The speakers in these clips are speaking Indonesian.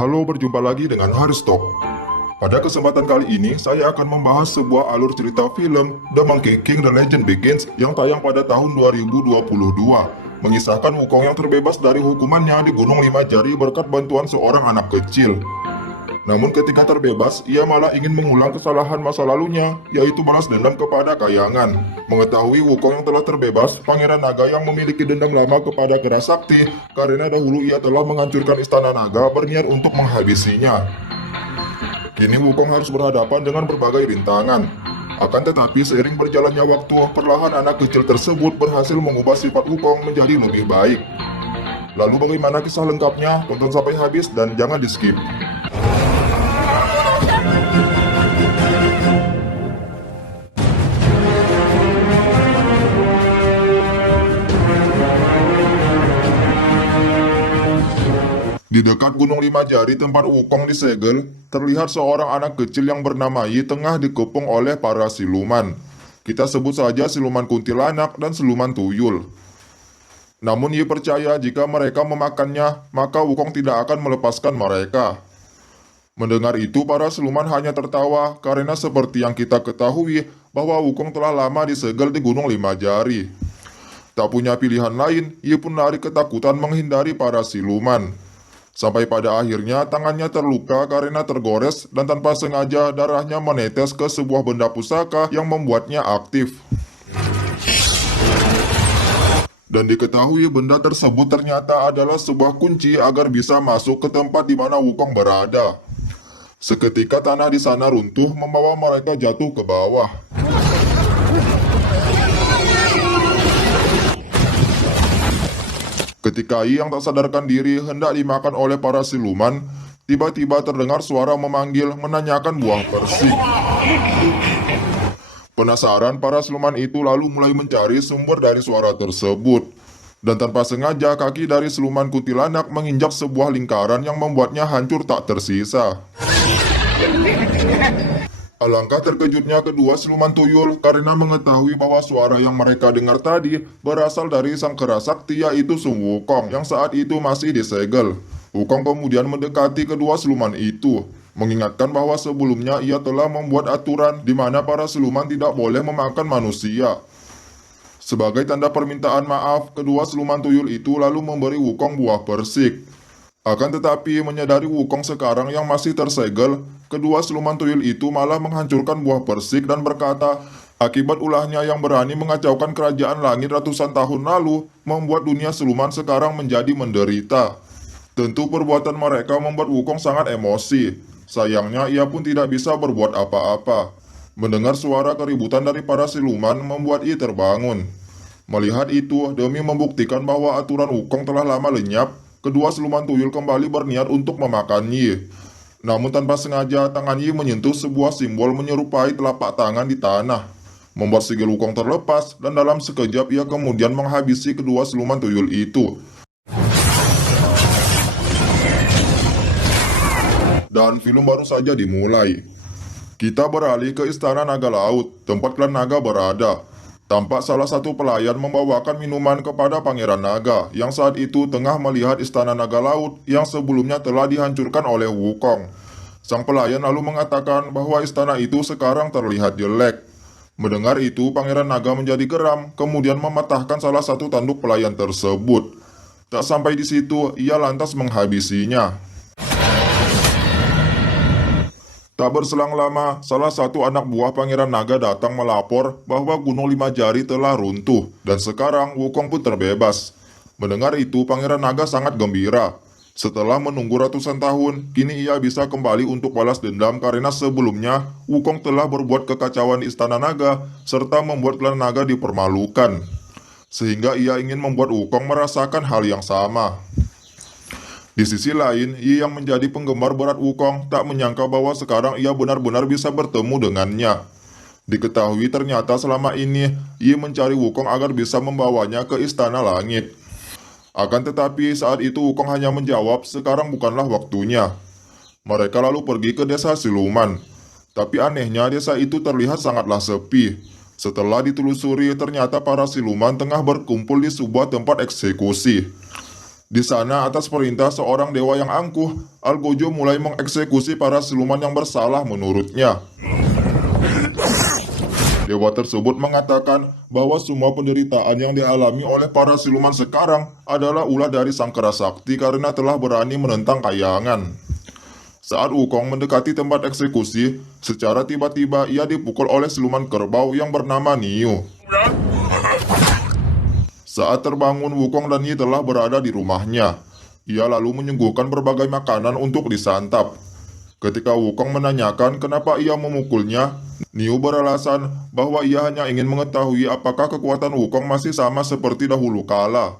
Halo, berjumpa lagi dengan Haristok. Pada kesempatan kali ini, saya akan membahas sebuah alur cerita film The Monkey King The Legend Begins yang tayang pada tahun 2022, mengisahkan Wukong yang terbebas dari hukumannya di Gunung Lima Jari berkat bantuan seorang anak kecil. Namun ketika terbebas, ia malah ingin mengulang kesalahan masa lalunya, yaitu balas dendam kepada Kayangan. Mengetahui Wukong yang telah terbebas, Pangeran Naga yang memiliki dendam lama kepada Kera Sakti, karena dahulu ia telah menghancurkan Istana Naga berniat untuk menghabisinya. Kini Wukong harus berhadapan dengan berbagai rintangan. Akan tetapi seiring berjalannya waktu, perlahan anak kecil tersebut berhasil mengubah sifat Wukong menjadi lebih baik. Lalu bagaimana kisah lengkapnya? Tonton sampai habis dan jangan di-skip. Di dekat Gunung Lima Jari tempat Wukong disegel, terlihat seorang anak kecil yang bernama Yi tengah dikepung oleh para siluman. Kita sebut saja siluman kuntilanak dan siluman tuyul. Namun Yi percaya jika mereka memakannya, maka Wukong tidak akan melepaskan mereka. Mendengar itu, para siluman hanya tertawa karena seperti yang kita ketahui bahwa Wukong telah lama disegel di Gunung Lima Jari. Tak punya pilihan lain, Yi pun lari ketakutan menghindari para siluman. Sampai pada akhirnya tangannya terluka karena tergores dan tanpa sengaja darahnya menetes ke sebuah benda pusaka yang membuatnya aktif. Dan diketahui benda tersebut ternyata adalah sebuah kunci agar bisa masuk ke tempat di mana Wukong berada. Seketika tanah di sana runtuh membawa mereka jatuh ke bawah. Ketika Yi yang tak sadarkan diri hendak dimakan oleh para siluman, tiba-tiba terdengar suara memanggil menanyakan buah persik. Penasaran, para siluman itu lalu mulai mencari sumber dari suara tersebut. Dan tanpa sengaja kaki dari siluman kuntilanak menginjak sebuah lingkaran yang membuatnya hancur tak tersisa. Alangkah terkejutnya kedua siluman tuyul karena mengetahui bahwa suara yang mereka dengar tadi berasal dari sang Kera Sakti, yaitu Sun Wukong yang saat itu masih disegel. Wukong kemudian mendekati kedua siluman itu, mengingatkan bahwa sebelumnya ia telah membuat aturan di mana para siluman tidak boleh memakan manusia. Sebagai tanda permintaan maaf, kedua siluman tuyul itu lalu memberi Wukong buah persik. Akan tetapi menyadari Wukong sekarang yang masih tersegel, kedua siluman tuyul itu malah menghancurkan buah persik dan berkata, akibat ulahnya yang berani mengacaukan kerajaan langit ratusan tahun lalu, membuat dunia siluman sekarang menjadi menderita. Tentu perbuatan mereka membuat Wukong sangat emosi. Sayangnya ia pun tidak bisa berbuat apa-apa. Mendengar suara keributan dari para siluman membuat ia terbangun. Melihat itu, demi membuktikan bahwa aturan Wukong telah lama lenyap, kedua siluman tuyul kembali berniat untuk memakan Yi. Namun tanpa sengaja tangan Yi menyentuh sebuah simbol menyerupai telapak tangan di tanah, membuat sigil Wukong terlepas dan dalam sekejap ia kemudian menghabisi kedua siluman tuyul itu. Dan film baru saja dimulai. Kita beralih ke Istana Naga Laut, tempat klan naga berada. Tampak salah satu pelayan membawakan minuman kepada Pangeran Naga yang saat itu tengah melihat Istana Naga Laut yang sebelumnya telah dihancurkan oleh Wukong. Sang pelayan lalu mengatakan bahwa istana itu sekarang terlihat jelek. Mendengar itu, Pangeran Naga menjadi geram, kemudian mematahkan salah satu tanduk pelayan tersebut. Tak sampai di situ, ia lantas menghabisinya. Tak berselang lama, salah satu anak buah Pangeran Naga datang melapor bahwa Gunung Lima Jari telah runtuh dan sekarang Wukong pun terbebas. Mendengar itu, Pangeran Naga sangat gembira. Setelah menunggu ratusan tahun, kini ia bisa kembali untuk balas dendam karena sebelumnya Wukong telah berbuat kekacauan di Istana Naga serta membuat klan naga dipermalukan. Sehingga ia ingin membuat Wukong merasakan hal yang sama. Di sisi lain, Yi yang menjadi penggemar berat Wukong tak menyangka bahwa sekarang ia benar-benar bisa bertemu dengannya. Diketahui ternyata selama ini Yi mencari Wukong agar bisa membawanya ke Istana Langit. Akan tetapi saat itu Wukong hanya menjawab sekarang bukanlah waktunya. Mereka lalu pergi ke desa siluman. Tapi anehnya desa itu terlihat sangatlah sepi. Setelah ditelusuri ternyata para siluman tengah berkumpul di sebuah tempat eksekusi. Di sana atas perintah seorang dewa yang angkuh, Algojo mulai mengeksekusi para siluman yang bersalah menurutnya. Dewa tersebut mengatakan bahwa semua penderitaan yang dialami oleh para siluman sekarang adalah ulah dari Sang Kera Sakti karena telah berani menentang kayangan. Saat Wukong mendekati tempat eksekusi, secara tiba-tiba ia dipukul oleh siluman kerbau yang bernama Niu. Saat terbangun, Wukong dan Yi telah berada di rumahnya. Ia lalu menyuguhkan berbagai makanan untuk disantap. Ketika Wukong menanyakan kenapa ia memukulnya, Niu beralasan bahwa ia hanya ingin mengetahui apakah kekuatan Wukong masih sama seperti dahulu kala.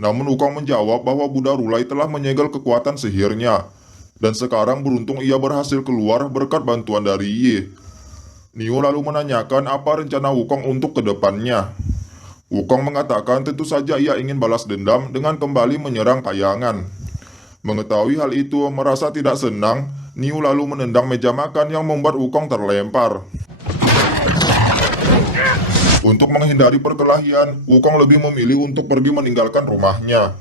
Namun Wukong menjawab bahwa Buddha Rulai telah menyegel kekuatan sihirnya, dan sekarang beruntung ia berhasil keluar berkat bantuan dari Yi. Niu lalu menanyakan apa rencana Wukong untuk kedepannya. Wukong mengatakan tentu saja ia ingin balas dendam dengan kembali menyerang kayangan. Mengetahui hal itu, merasa tidak senang, Niu lalu menendang meja makan yang membuat Wukong terlempar. Untuk menghindari perkelahian, Wukong lebih memilih untuk pergi meninggalkan rumahnya.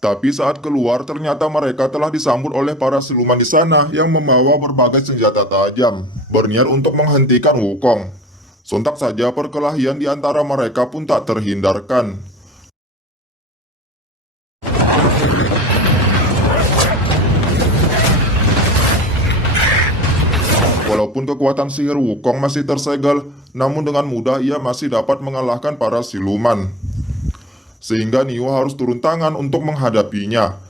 Tapi saat keluar, ternyata mereka telah disambut oleh para siluman di sana yang membawa berbagai senjata tajam, berniat untuk menghentikan Wukong. Sontak saja perkelahian di antara mereka pun tak terhindarkan. Walaupun kekuatan sihir Wukong masih tersegel, namun dengan mudah ia masih dapat mengalahkan para siluman. Sehingga Niu harus turun tangan untuk menghadapinya.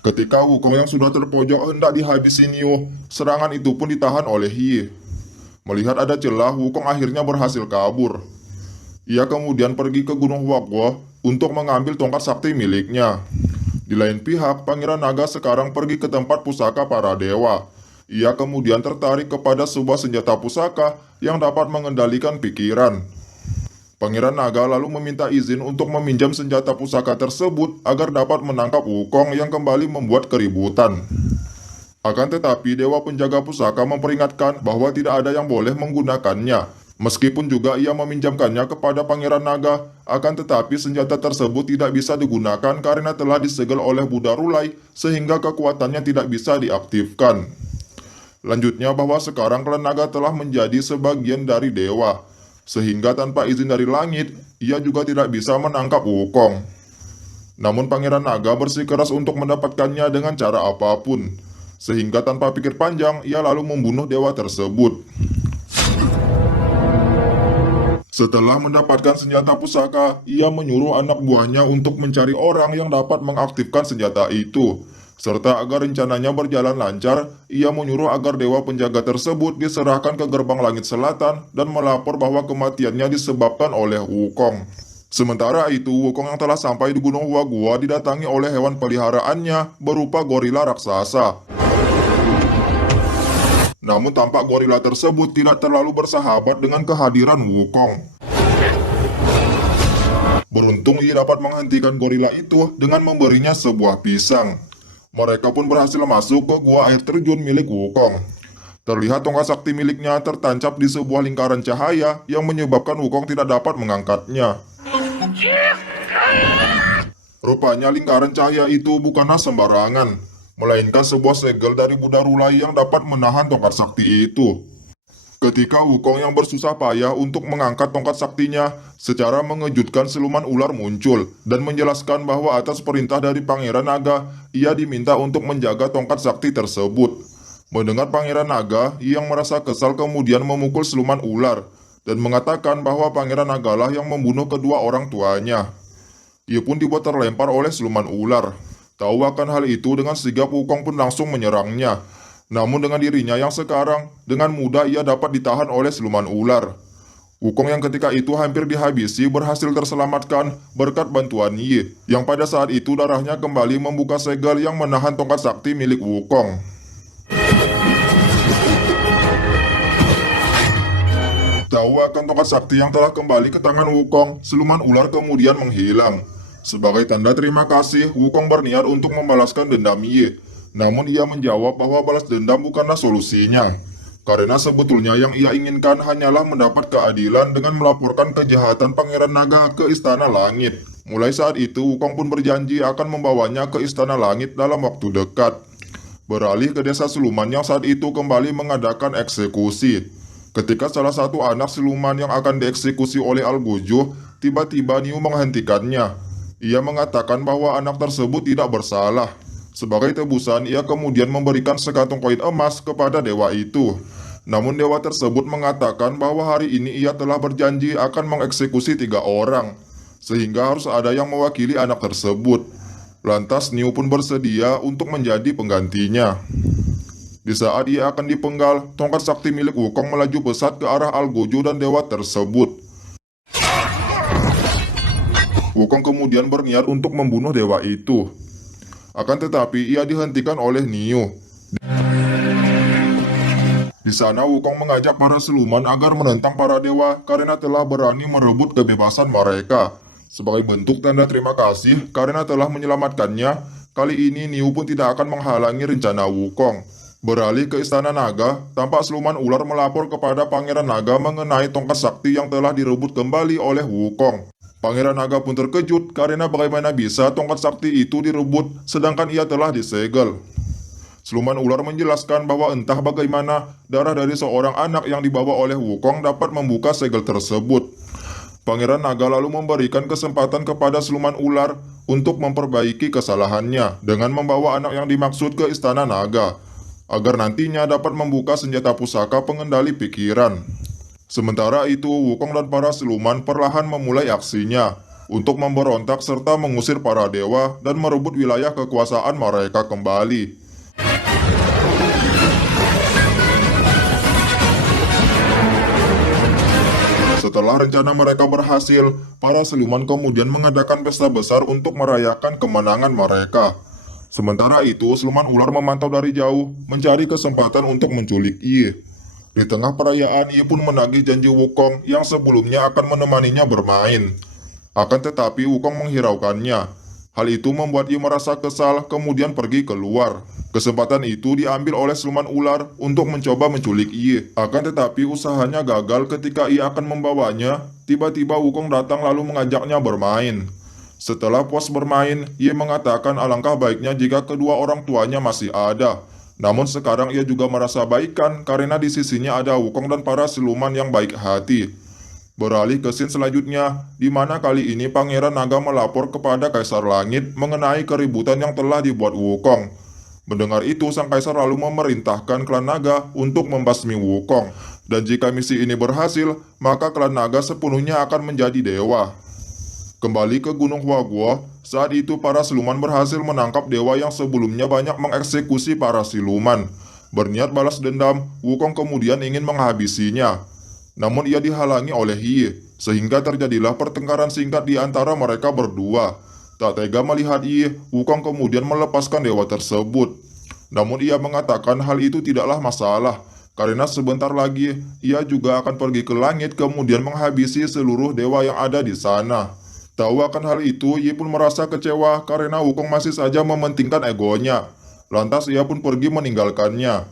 Ketika Wukong yang sudah terpojok hendak dihabisi Niu, serangan itu pun ditahan oleh Yi. Melihat ada celah, Wukong akhirnya berhasil kabur. Ia kemudian pergi ke Gunung Huangguo untuk mengambil tongkat sakti miliknya. Di lain pihak, Pangeran Naga sekarang pergi ke tempat pusaka para dewa. Ia kemudian tertarik kepada sebuah senjata pusaka yang dapat mengendalikan pikiran. Pangeran Naga lalu meminta izin untuk meminjam senjata pusaka tersebut agar dapat menangkap Wukong yang kembali membuat keributan. Akan tetapi Dewa Penjaga Pusaka memperingatkan bahwa tidak ada yang boleh menggunakannya. Meskipun juga ia meminjamkannya kepada Pangeran Naga, akan tetapi senjata tersebut tidak bisa digunakan karena telah disegel oleh Buddha Rulai sehingga kekuatannya tidak bisa diaktifkan. Lanjutnya bahwa sekarang klan naga telah menjadi sebagian dari dewa, sehingga tanpa izin dari langit, ia juga tidak bisa menangkap Wukong. Namun Pangeran Naga bersikeras untuk mendapatkannya dengan cara apapun, sehingga tanpa pikir panjang, ia lalu membunuh dewa tersebut. Setelah mendapatkan senjata pusaka, ia menyuruh anak buahnya untuk mencari orang yang dapat mengaktifkan senjata itu. Serta agar rencananya berjalan lancar, ia menyuruh agar dewa penjaga tersebut diserahkan ke gerbang langit selatan dan melapor bahwa kematiannya disebabkan oleh Wukong. Sementara itu, Wukong yang telah sampai di Gunung Huangguo didatangi oleh hewan peliharaannya berupa gorila raksasa. Namun tampak gorila tersebut tidak terlalu bersahabat dengan kehadiran Wukong. Beruntung ia dapat menghentikan gorila itu dengan memberinya sebuah pisang. Mereka pun berhasil masuk ke gua air terjun milik Wukong. Terlihat tongkat sakti miliknya tertancap di sebuah lingkaran cahaya yang menyebabkan Wukong tidak dapat mengangkatnya. Rupanya lingkaran cahaya itu bukanlah sembarangan, melainkan sebuah segel dari Buddha Rulai yang dapat menahan tongkat sakti itu. Ketika Wukong yang bersusah payah untuk mengangkat tongkat saktinya, secara mengejutkan siluman ular muncul dan menjelaskan bahwa atas perintah dari Pangeran Naga, ia diminta untuk menjaga tongkat sakti tersebut. Mendengar Pangeran Naga, yang merasa kesal kemudian memukul siluman ular dan mengatakan bahwa Pangeran Naga lah yang membunuh kedua orang tuanya. Ia pun dibuat terlempar oleh siluman ular. Tahu akan hal itu, dengan sigap Wukong pun langsung menyerangnya. Namun dengan dirinya yang sekarang, dengan mudah ia dapat ditahan oleh siluman ular. Wukong yang ketika itu hampir dihabisi berhasil terselamatkan berkat bantuan Yi, yang pada saat itu darahnya kembali membuka segel yang menahan tongkat sakti milik Wukong. Tahu akan tongkat sakti yang telah kembali ke tangan Wukong, siluman ular kemudian menghilang. Sebagai tanda terima kasih, Wukong berniat untuk membalaskan dendam Yi. Namun ia menjawab bahwa balas dendam bukanlah solusinya. Karena sebetulnya yang ia inginkan hanyalah mendapat keadilan dengan melaporkan kejahatan Pangeran Naga ke Istana Langit. Mulai saat itu, Wukong pun berjanji akan membawanya ke Istana Langit dalam waktu dekat. Beralih ke desa siluman yang saat itu kembali mengadakan eksekusi. Ketika salah satu anak siluman yang akan dieksekusi oleh Al-Gojo, tiba-tiba Niu menghentikannya. Ia mengatakan bahwa anak tersebut tidak bersalah. Sebagai tebusan, ia kemudian memberikan sekantung koin emas kepada dewa itu. Namun dewa tersebut mengatakan bahwa hari ini ia telah berjanji akan mengeksekusi 3 orang, sehingga harus ada yang mewakili anak tersebut. Lantas Niu pun bersedia untuk menjadi penggantinya. Di saat ia akan dipenggal, tongkat sakti milik Wukong melaju pesat ke arah Al-Gojo dan dewa tersebut. Wukong kemudian berniat untuk membunuh dewa itu. Akan tetapi ia dihentikan oleh Niu. Di sana Wukong mengajak para siluman agar menentang para dewa karena telah berani merebut kebebasan mereka. Sebagai bentuk tanda terima kasih karena telah menyelamatkannya, kali ini Niu pun tidak akan menghalangi rencana Wukong. Beralih ke Istana Naga, tampak siluman ular melapor kepada Pangeran Naga mengenai tongkat sakti yang telah direbut kembali oleh Wukong. Pangeran Naga pun terkejut karena bagaimana bisa tongkat sakti itu direbut sedangkan ia telah disegel. Siluman ular menjelaskan bahwa entah bagaimana darah dari seorang anak yang dibawa oleh Wukong dapat membuka segel tersebut. Pangeran Naga lalu memberikan kesempatan kepada siluman ular untuk memperbaiki kesalahannya dengan membawa anak yang dimaksud ke Istana Naga, agar nantinya dapat membuka senjata pusaka pengendali pikiran. Sementara itu, Wukong dan para siluman perlahan memulai aksinya untuk memberontak serta mengusir para dewa dan merebut wilayah kekuasaan mereka kembali. Setelah rencana mereka berhasil, para siluman kemudian mengadakan pesta besar untuk merayakan kemenangan mereka. Sementara itu, siluman ular memantau dari jauh, mencari kesempatan untuk menculik Yi. Di tengah perayaan, Yi pun menagih janji Wukong yang sebelumnya akan menemaninya bermain. Akan tetapi, Wukong menghiraukannya. Hal itu membuat Yi merasa kesal, kemudian pergi keluar. Kesempatan itu diambil oleh siluman ular untuk mencoba menculik Yi. Akan tetapi usahanya gagal ketika ia akan membawanya. Tiba-tiba Wukong datang lalu mengajaknya bermain. Setelah puas bermain, Yi mengatakan alangkah baiknya jika kedua orang tuanya masih ada. Namun sekarang ia juga merasa baikan karena di sisinya ada Wukong dan para siluman yang baik hati. Beralih ke scene selanjutnya, di mana kali ini Pangeran Naga melapor kepada Kaisar Langit mengenai keributan yang telah dibuat Wukong. Mendengar itu, sang kaisar lalu memerintahkan klan naga untuk membasmi Wukong. Dan jika misi ini berhasil, maka klan naga sepenuhnya akan menjadi dewa. Kembali ke Gunung Huaguo, saat itu para siluman berhasil menangkap dewa yang sebelumnya banyak mengeksekusi para siluman. Berniat balas dendam, Wukong kemudian ingin menghabisinya. Namun ia dihalangi oleh Yi, sehingga terjadilah pertengkaran singkat di antara mereka berdua. Tak tega melihat Yi, Wukong kemudian melepaskan dewa tersebut. Namun ia mengatakan hal itu tidaklah masalah, karena sebentar lagi ia juga akan pergi ke langit kemudian menghabisi seluruh dewa yang ada di sana. Tahu akan hal itu, Yi pun merasa kecewa karena Wukong masih saja mementingkan egonya. Lantas ia pun pergi meninggalkannya.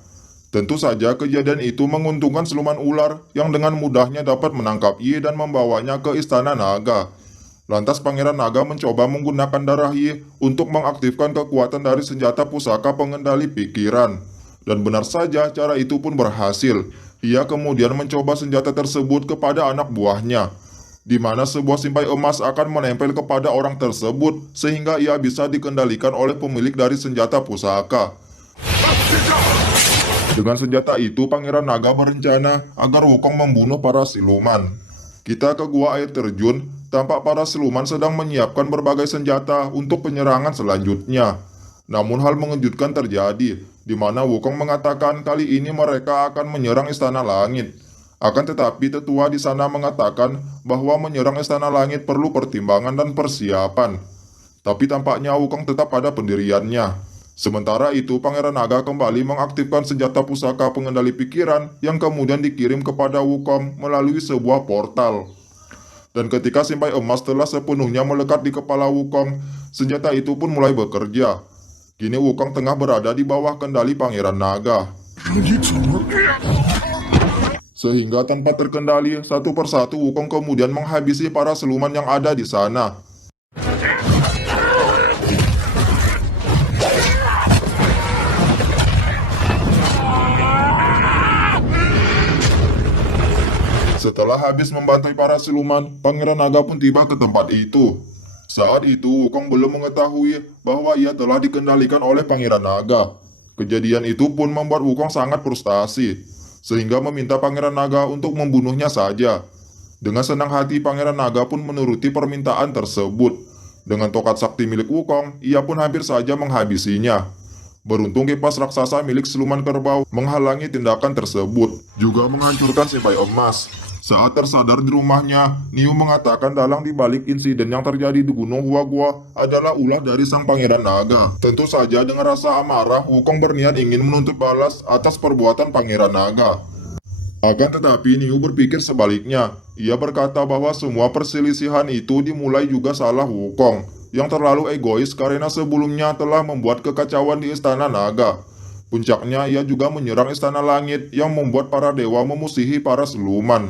Tentu saja kejadian itu menguntungkan siluman ular yang dengan mudahnya dapat menangkap Yi dan membawanya ke Istana Naga. Lantas Pangeran Naga mencoba menggunakan darah Yi untuk mengaktifkan kekuatan dari senjata pusaka pengendali pikiran. Dan benar saja cara itu pun berhasil. Ia kemudian mencoba senjata tersebut kepada anak buahnya, di mana sebuah simpai emas akan menempel kepada orang tersebut sehingga ia bisa dikendalikan oleh pemilik dari senjata pusaka. Dengan senjata itu, Pangeran Naga berencana agar Wukong membunuh para siluman. Kita ke gua air terjun, tampak para siluman sedang menyiapkan berbagai senjata untuk penyerangan selanjutnya. Namun hal mengejutkan terjadi, di mana Wukong mengatakan kali ini mereka akan menyerang Istana Langit. Akan tetapi tetua di sana mengatakan bahwa menyerang Istana Langit perlu pertimbangan dan persiapan. Tapi tampaknya Wukong tetap pada pendiriannya. Sementara itu, Pangeran Naga kembali mengaktifkan senjata pusaka pengendali pikiran yang kemudian dikirim kepada Wukong melalui sebuah portal. Dan ketika simpai emas telah sepenuhnya melekat di kepala Wukong, senjata itu pun mulai bekerja. Kini Wukong tengah berada di bawah kendali Pangeran Naga. Sehingga tanpa terkendali, satu persatu Wukong kemudian menghabisi para siluman yang ada di sana. Setelah habis membantai para siluman, Pangeran Naga pun tiba ke tempat itu. Saat itu, Wukong belum mengetahui bahwa ia telah dikendalikan oleh Pangeran Naga. Kejadian itu pun membuat Wukong sangat frustasi, sehingga meminta Pangeran Naga untuk membunuhnya saja. Dengan senang hati, Pangeran Naga pun menuruti permintaan tersebut. Dengan tongkat sakti milik Wukong, ia pun hampir saja menghabisinya. Beruntung kipas raksasa milik siluman kerbau menghalangi tindakan tersebut, juga menghancurkan simpai emas. Saat tersadar di rumahnya, Niu mengatakan dalang di balik insiden yang terjadi di Gunung Huagua adalah ulah dari sang Pangeran Naga. Tentu saja dengan rasa amarah, Wukong berniat ingin menuntut balas atas perbuatan Pangeran Naga. Akan tetapi Niu berpikir sebaliknya. Ia berkata bahwa semua perselisihan itu dimulai juga salah Wukong, yang terlalu egois karena sebelumnya telah membuat kekacauan di Istana Naga. Puncaknya ia juga menyerang Istana Langit yang membuat para dewa memusuhi para siluman.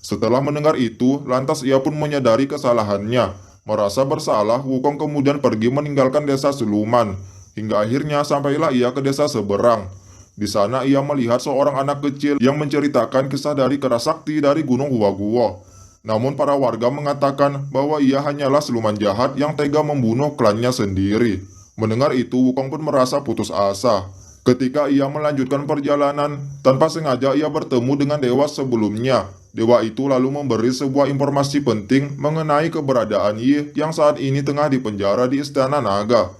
Setelah mendengar itu, lantas ia pun menyadari kesalahannya. Merasa bersalah, Wukong kemudian pergi meninggalkan desa siluman. Hingga akhirnya sampailah ia ke desa seberang. Di sana ia melihat seorang anak kecil yang menceritakan kisah dari kerasakti dari Gunung Huaguo. Namun para warga mengatakan bahwa ia hanyalah siluman jahat yang tega membunuh klannya sendiri. Mendengar itu, Wukong pun merasa putus asa. Ketika ia melanjutkan perjalanan, tanpa sengaja ia bertemu dengan dewa sebelumnya. Dewa itu lalu memberi sebuah informasi penting mengenai keberadaan Yi yang saat ini tengah dipenjara di Istana Naga.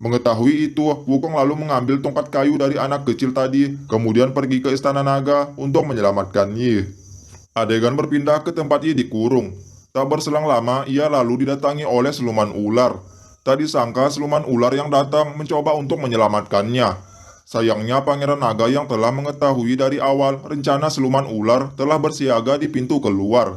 Mengetahui itu, Wukong lalu mengambil tongkat kayu dari anak kecil tadi, kemudian pergi ke Istana Naga untuk menyelamatkan Yi. Adegan berpindah ke tempat Yi dikurung. Tak berselang lama, ia lalu didatangi oleh siluman ular. Tak disangka siluman ular yang datang mencoba untuk menyelamatkannya. Sayangnya Pangeran Naga yang telah mengetahui dari awal rencana siluman ular telah bersiaga di pintu keluar.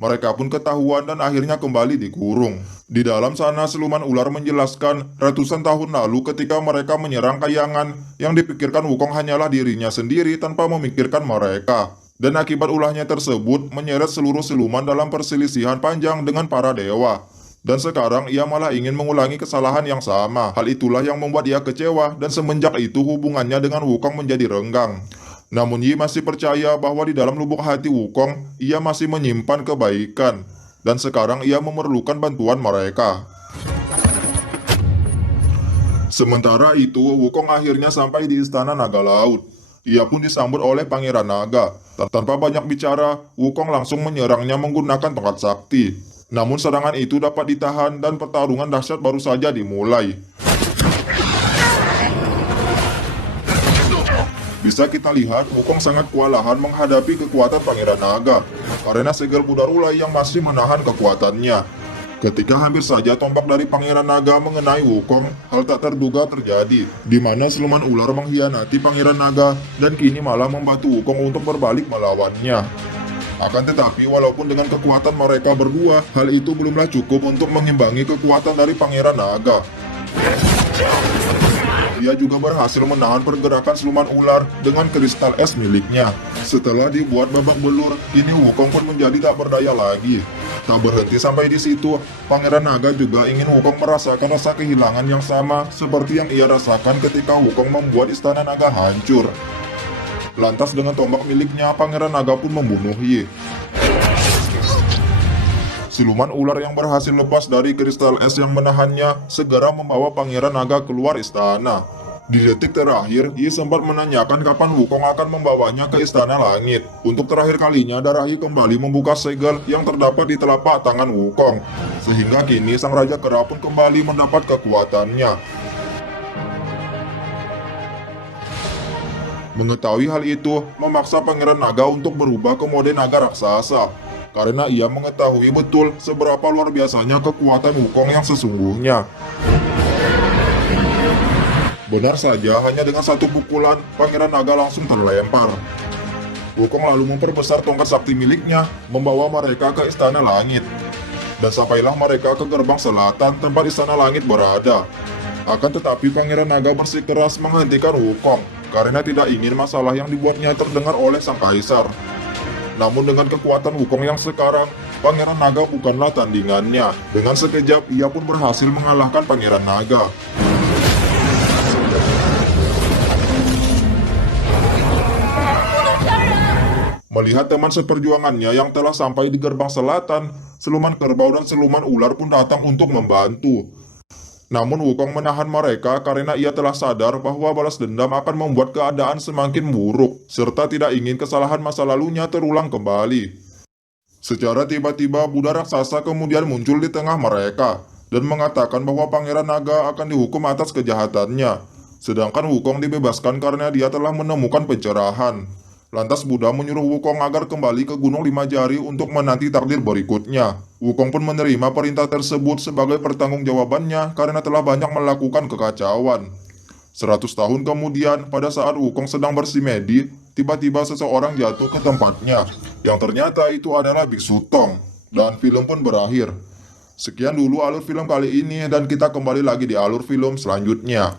Mereka pun ketahuan dan akhirnya kembali dikurung. Di dalam sana siluman ular menjelaskan ratusan tahun lalu ketika mereka menyerang kayangan, yang dipikirkan Wukong hanyalah dirinya sendiri tanpa memikirkan mereka. Dan akibat ulahnya tersebut menyeret seluruh siluman dalam perselisihan panjang dengan para dewa. Dan sekarang ia malah ingin mengulangi kesalahan yang sama. Hal itulah yang membuat ia kecewa dan semenjak itu hubungannya dengan Wukong menjadi renggang. Namun Yi masih percaya bahwa di dalam lubuk hati Wukong, ia masih menyimpan kebaikan. Dan sekarang ia memerlukan bantuan mereka. Sementara itu, Wukong akhirnya sampai di Istana Naga Laut. Ia pun disambut oleh Pangeran Naga. Tanpa banyak bicara, Wukong langsung menyerangnya menggunakan tongkat sakti. Namun serangan itu dapat ditahan dan pertarungan dahsyat baru saja dimulai. Bisa kita lihat, Wukong sangat kewalahan menghadapi kekuatan Pangeran Naga, karena segel Buddha Rulai yang masih menahan kekuatannya. Ketika hampir saja tombak dari Pangeran Naga mengenai Wukong, hal tak terduga terjadi, di mana siluman ular mengkhianati Pangeran Naga dan kini malah membantu Wukong untuk berbalik melawannya. Akan tetapi, walaupun dengan kekuatan mereka berdua, hal itu belumlah cukup untuk mengimbangi kekuatan dari Pangeran Naga. Dia juga berhasil menahan pergerakan siluman ular dengan kristal es miliknya. Setelah dibuat babak belur, kini Wukong pun menjadi tak berdaya lagi. Tak berhenti sampai di situ, Pangeran Naga juga ingin Wukong merasakan rasa kehilangan yang sama seperti yang ia rasakan ketika Wukong membuat Istana Naga hancur. Lantas dengan tombak miliknya, Pangeran Naga pun membunuh Yi. Siluman ular yang berhasil lepas dari kristal es yang menahannya segera membawa Pangeran Naga keluar istana. Di detik terakhir, Yi sempat menanyakan kapan Wukong akan membawanya ke Istana Langit. Untuk terakhir kalinya, darah Yi kembali membuka segel yang terdapat di telapak tangan Wukong. Sehingga kini sang Raja Kera pun kembali mendapat kekuatannya. Mengetahui hal itu, memaksa Pangeran Naga untuk berubah ke mode naga raksasa. Karena ia mengetahui betul seberapa luar biasanya kekuatan Wukong yang sesungguhnya. Benar saja, hanya dengan satu pukulan, Pangeran Naga langsung terlempar. Wukong lalu memperbesar tongkat sakti miliknya, membawa mereka ke Istana Langit. Dan sampailah mereka ke gerbang selatan tempat Istana Langit berada. Akan tetapi Pangeran Naga bersikeras menghentikan Wukong, karena tidak ingin masalah yang dibuatnya terdengar oleh sang kaisar. Namun dengan kekuatan Wukong yang sekarang, Pangeran Naga bukanlah tandingannya. Dengan sekejap, ia pun berhasil mengalahkan Pangeran Naga. Melihat teman seperjuangannya yang telah sampai di gerbang selatan, siluman kerbau dan siluman ular pun datang untuk membantu. Namun Wukong menahan mereka karena ia telah sadar bahwa balas dendam akan membuat keadaan semakin buruk, serta tidak ingin kesalahan masa lalunya terulang kembali. Secara tiba-tiba Buddha raksasa kemudian muncul di tengah mereka, dan mengatakan bahwa Pangeran Naga akan dihukum atas kejahatannya, sedangkan Wukong dibebaskan karena dia telah menemukan pencerahan. Lantas Buddha menyuruh Wukong agar kembali ke Gunung Lima Jari untuk menanti takdir berikutnya. Wukong pun menerima perintah tersebut sebagai pertanggungjawabannya karena telah banyak melakukan kekacauan. 100 tahun kemudian, pada saat Wukong sedang bersimedi, tiba-tiba seseorang jatuh ke tempatnya, yang ternyata itu adalah Biksu Tong. Dan film pun berakhir. Sekian dulu alur film kali ini, dan kita kembali lagi di alur film selanjutnya.